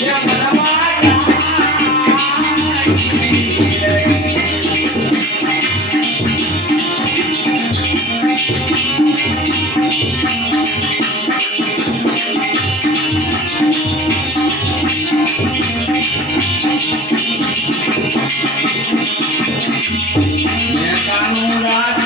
Yeah. I'm your Kanunga